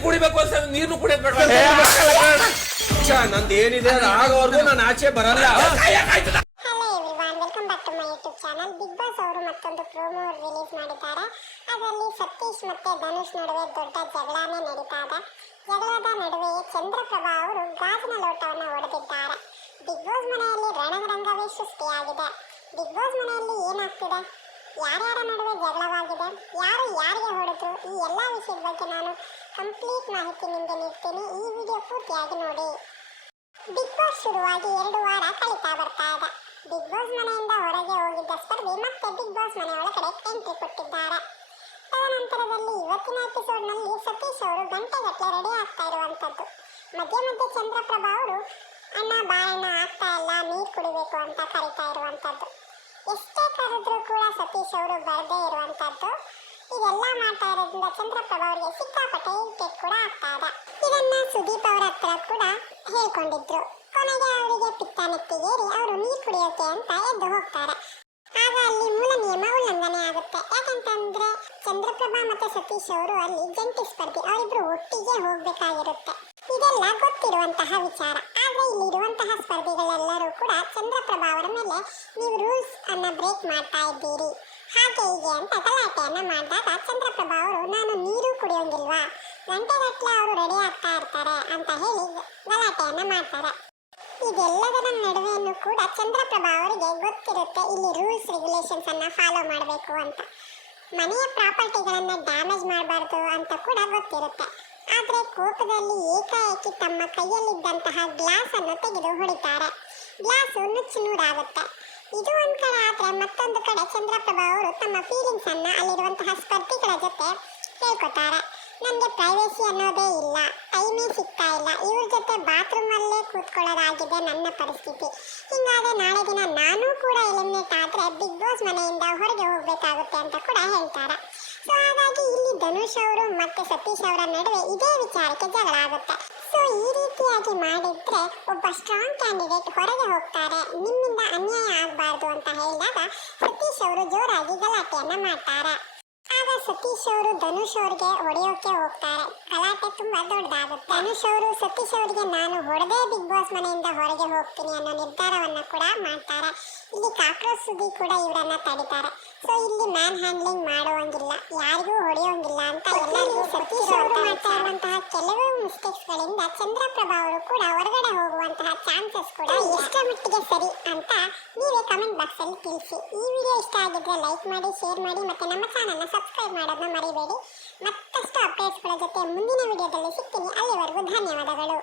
ನೀರ್ ಕುಡಿಬೇಕು ಅಂತ ನೀರ್ನು ಕುಡಿಯಕ್ ಬೇಡ. ನಂದು ಏನಿದೆ ಆಗೋವರೆಗೂ ನಾನು ಆಚೆ ಬರಲ್ಲ. Hello everyone, welcome back to my YouTube channel. Bigg Boss ಅವರು ಮತ್ತೊಂದು ಪ್ರೋಮೋ ರಿಲೀಸ್ ಮಾಡಿದ್ದಾರೆ. ಅದರಲ್ಲಿ ಸತೀಶ್ ಮತ್ತೆ ಧನುಷ್ ನಡುವೆ ದೊಡ್ಡ ಜಗಳನೇ ನಡೀತಾ ಇದೆ. ಜಗಳದ ನಡುವೆಯೇ ಚಂದ್ರಪ್ರಭಾ ಅವರು ಗಾಜಿನ ಲೋಟವನ್ನು ಹೊಡೆದಿದ್ದಾರೆ. ಬಿಗ್ ಬಾಸ್ ಮನೆಯಲ್ಲಿ ರಣರಂಗವೇ ಸೃಷ್ಟಿಯಾಗಿದೆ. ಬಿಗ್ ಬಾಸ್ ಮನೆಯಲ್ಲಿ ಏನಾಗ್ತಿದೆ, ಯಾರ್ಯಾರ ನಡುವೆ ಜಗಳವಾಗಿದೆ, ಯಾರು ಯಾರಿಗೆ ಹೊಡೆದ್ರು, ಈ ಎಲ್ಲ ವಿಷಯದ ಬಗ್ಗೆ ನಾನು ಕಂಪ್ಲೀಟ್ ಮಾಹಿತಿ ನಿಮಗೆ ನೀಡ್ತೀನಿ. ಈ ವಿಡಿಯೋ ಪೂರ್ತಿಯಾಗಿ ನೋಡಿ. ಬಿಗ್ ಬಾಸ್ ಶುರುವಾಗಿ 2 ವಾರ ಕಳೀತಾ ಬರ್ತಾ ಇದೆ. ಬಿಗ್ ಬಾಸ್ ಮನೆಯಿಂದ ಹೊರಗೆ ಹೋಗಿದ್ದ ಸ್ಪರ್ಧಿ ಮತ್ತೆ ಬಿಗ್ ಬಾಸ್ ಮನೆ ಒಳಗಡೆ ಎಂಟ್ರಿ ಕೊಟ್ಟಿದ್ದಾರೆ. ತದನಂತರದಲ್ಲಿ ಇವತ್ತಿನ ಎಪಿಸೋಡ್ನಲ್ಲಿ ಸತೀಶ್ ಅವರು ಗಂಟೆಗಟ್ಟಲೆ ರೆಡಿ ಆಗ್ತಾ ಇರುವಂಥದ್ದು. ಮಧ್ಯೆ ಮಧ್ಯೆ ಚಂದ್ರಪ್ರಭಾ ಅವರು ಅಣ್ಣ ಬಾಯಣ್ಣ ಆಗ್ತಾ ಇಲ್ಲ, ನೀರು ಕುಡಿಬೇಕು ಅಂತ ಕರಿತಾ ಇರುವಂಥದ್ದು. ಎಷ್ಟೇ ಕರೆದ್ರೂ ಕೂಡ ಸತೀಶ್ ಅವರು ಬರದೇ ಇರುವಂಥದ್ದು. ಇದೆಲ್ಲ ಮಾಡ್ತಾ ಇರೋದ್ರಿಂದ ಚಂದ್ರಪ್ರಭಾ ಅವರಿಗೆ ಸಿಕ್ಕಾಪಟ್ಟೆ ಇರಿಟೇಟ್ ಕೂಡ ಆಗ್ತಾ ಇದೆ. ಇದನ್ನ ಸುದೀಪ್ ಅವರ ಹತ್ರ ಕೂಡ ಹೇಳ್ಕೊಂಡಿದ್ರು. ಕೊನೆಗೆ ಅವರಿಗೆ ಪಿತ್ತ ನೆತ್ತಿಗೇರಿ ಅವರು ನೀರು ಕುಡಿಯೋಕೆ ಅಂತ ಎದ್ದು ಹೋಗ್ತಾರೆ. ಆಗ ಅಲ್ಲಿ ಮೂಲ ನಿಯಮ ಉಲ್ಲಂಘನೆ ಆಗುತ್ತೆ. ಯಾಕಂತಂದ್ರೆ ಚಂದ್ರಪ್ರಭಾ ಮತ್ತೆ ಸತೀಶ್ ಅವರು ಅಲ್ಲಿ ಜಂಟಿ ಸ್ಪರ್ಧಿ, ಅವರಿಬ್ರು ಒಟ್ಟಿಗೆ ಹೋಗ್ಬೇಕಾಗಿರುತ್ತೆ. ಇದೆಲ್ಲ ಗೊತ್ತಿರುವಂತಹ ವಿಚಾರ. ಆದ್ರೆ ಇಲ್ಲಿರುವಂತಹ ಸ್ಪರ್ಧಿಗಳೆಲ್ಲರೂ ಕೂಡ ಚಂದ್ರಪ್ರಭಾ ಅವರ ಮೇಲೆ ನೀವು ರೂಲ್ಸ್ ಅನ್ನ ಬ್ರೇಕ್ ಮಾಡ್ತಾ ಇದ್ದೀರಿ, ಹಾಗೆ ಹೀಗೆ ಅಂತ ಗಲಾಟೆಯನ್ನ ಮಾಡಿದಾಗ ಚಂದ್ರಪ್ರಭಾ ಅವರು ನಾನು ನೀರು ಕುಡಿಯೋಂಗಿಲ್ವಾ, ಗಂಟೆಗಟ್ಟಲೆ ಅವರು ರೆಡಿ ಆಗ್ತಾ ಇರ್ತಾರೆ ಅಂತ ಹೇಳಿ ಗಲಾಟೆಯನ್ನ ಮಾಡ್ತಾರೆ. ಇದೆಲ್ಲದರ ನಡುವೆಯೂ ಕೂಡ ಚಂದ್ರಪ್ರಭಾ ಅವರಿಗೆ ಗೊತ್ತಿರುತ್ತೆ ಇಲ್ಲಿ ರೂಲ್ಸ್ ರೆಗ್ಯುಲೇಷನ್ಸ್ ಅನ್ನ ಫಾಲೋ ಮಾಡಬೇಕು ಅಂತ. ಮನೆಯ ಪ್ರಾಪರ್ಟಿಗಳನ್ನ ಡ್ಯಾಮೇಜ್ ಮಾಡಬಾರ್ದು ಅಂತ ಕೂಡ ಗೊತ್ತಿರುತ್ತೆ. ಆದ್ರೆ ಕೋಪದಲ್ಲಿ ಏಕಾಏಕಿ ತಮ್ಮ ಕೈಯಲ್ಲಿದ್ದಂತಹ ಗ್ಲಾಸ್ ಅನ್ನು ತೆಗೆದು ಹೊಡಿತಾರೆ. ಗ್ಲಾಸ್ ನುಚ್ಚು ನೂರಾಗುತ್ತೆ. ಇದು ಒಂದ್ ಕಡೆ ಆದ್ರೆ ಮತ್ತೊಂದು ಕಡೆ ಚಂದ್ರಪ್ರಭಾ ಅವರು ತಮ್ಮ ಫೀಲಿಂಗ್ಸ್ ಅನ್ನ ಅಲ್ಲಿರುವಂತಹ ಸ್ಪರ್ಧಿಗಳ ಜೊತೆ ಹೇಳ್ಕೊತಾರೆ. ನನಗೆ ಪ್ರೈವೇಸಿ ಅನ್ನೋದೇ ಇಲ್ಲ, ಟೈಮೇ ಸಿಗ್ತಾ ಇಲ್ಲ, ಇವ್ರ ಜೊತೆ ಬಾತ್ರೂಮ್ ಅಲ್ಲೇ ಕೂತ್ಕೊಳ್ಳೋದಾಗಿದೆ ನನ್ನ ಪರಿಸ್ಥಿತಿ. ಹಿಂಗಾದ್ರೆ ನಾಳೆ ದಿನ ನಾನು ಕೂಡ ಎಲಿಮಿನೇಟ್ ಆದ್ರೆ ಬಿಗ್ ಬಾಸ್ ಮನೆಯಿಂದ ಹೊರಗೆ ಹೋಗ್ಬೇಕಾಗುತ್ತೆ ಅಂತ ಕೂಡ ಹೇಳ್ತಾರೆ. ಸೊ ಹಾಗಾಗಿ ಇಲ್ಲಿ ಧನುಷ್ ಅವರು ಮತ್ತೆ ಸತೀಶ್ ಅವರ ನಡುವೆ ಇದೇ ವಿಚಾರಕ್ಕೆ ಜಗಳ ಆಗುತ್ತೆ. ಸೊ ಈ ರೀತಿಯಾಗಿ ಮಾಡಿದ್ರೆ ಒಬ್ಬ ಸ್ಟ್ರಾಂಗ್ ಕ್ಯಾಂಡಿಡೇಟ್ ಹೊರಗೆ ಹೋಗ್ತಾರೆ, ನಿಮ್ಮಿಂದ ಅನ್ಯಾಯ ಆಗಬಾರ್ದು ಅಂತ ಹೇಳಿದಾಗ ಸತೀಶ್ ಅವರು ಜೋರಾಗಿ ಗಲಾಟೆಯನ್ನ ಮಾಡ್ತಾರೆ. ಆಗ ಸತೀಶ್ ಅವರು ಧನುಷ್ ಅವರಿಗೆ ಹೊಡೆಯೋಕೆ ಹೋಗ್ತಾರೆ. ಗಲಾಟೆ ತುಂಬಾ ದೊಡ್ಡದಾಗುತ್ತೆ. ಧನುಷ್ ಅವರು ಸತೀಶ್ ಅವರಿಗೆ ನಾನು ಹೊಡೆದೇ ಬಿಗ್ ಬಾಸ್ ಮನೆಯಿಂದ ಹೊರಗೆ ಹೋಗ್ತೀನಿ ಅನ್ನೋ ನಿರ್ಧಾರವನ್ನ ಕೂಡ ಮಾಡ್ತಾರೆ. ಇಲ್ಲಿ ಕಾಕ್ರೋಚ್ ಸುದ್ದಿ ಕೂಡ ಇವರನ್ನ ತಡಿತಾರೆ. ಸೊ ಇಲ್ಲಿ ಮ್ಯಾನ್ ಹ್ಯಾಂಡ್ಲಿಂಗ್ ಮಾಡುವಂಗಿಲ್ಲ, ಯಾರಿಗೂ ಹೊಡೆಯೋಂಗಿಲ್ಲ ಅಂತ ಎಲ್ಲರಿಗೂ ಸತೀಶ್ ಅವರು ಮಾಡ್ತಾ ಇರುವಂತಹ ಕೆಲವು ಮಿಸ್ಟೇಕ್ಸ್ ಗಳಿಂದ ಚಂದ್ರಪ್ರಭಾ ಅವರು ಕೂಡ ಹೊರಗಡೆ ಹೋಗುವಂತಹ ಚಾನ್ಸಸ್ ಕೂಡ ಎಷ್ಟರ ಮಟ್ಟಿಗೆ ಸರಿ ಅಂತ ನೀವೇ ಕಮೆಂಟ್ ಬಾಕ್ಸ್ ಅಲ್ಲಿ ತಿಳಿಸಿ. ಈ ವಿಡಿಯೋ ಇಷ್ಟ ಆಗಿದ್ರೆ ಲೈಕ್ ಮಾಡಿ, ಶೇರ್ ಮಾಡಿ, ಮತ್ತೆ ನಮ್ಮ ಚಾನಲ್ನ ಸಬ್ಸ್ಕ್ರೈಬ್ ಮಾಡೋದನ್ನ ಮರಿಬೇಡಿ. ಮತ್ತಷ್ಟು ಅಪ್ಡೇಟ್ಸ್ಗಳ ಜೊತೆ ಮುಂದಿನ ವಿಡಿಯೋದಲ್ಲಿ ಸಿಗ್ತೀನಿ. ಅಲ್ಲಿವರೆಗೂ ಧನ್ಯವಾದಗಳು.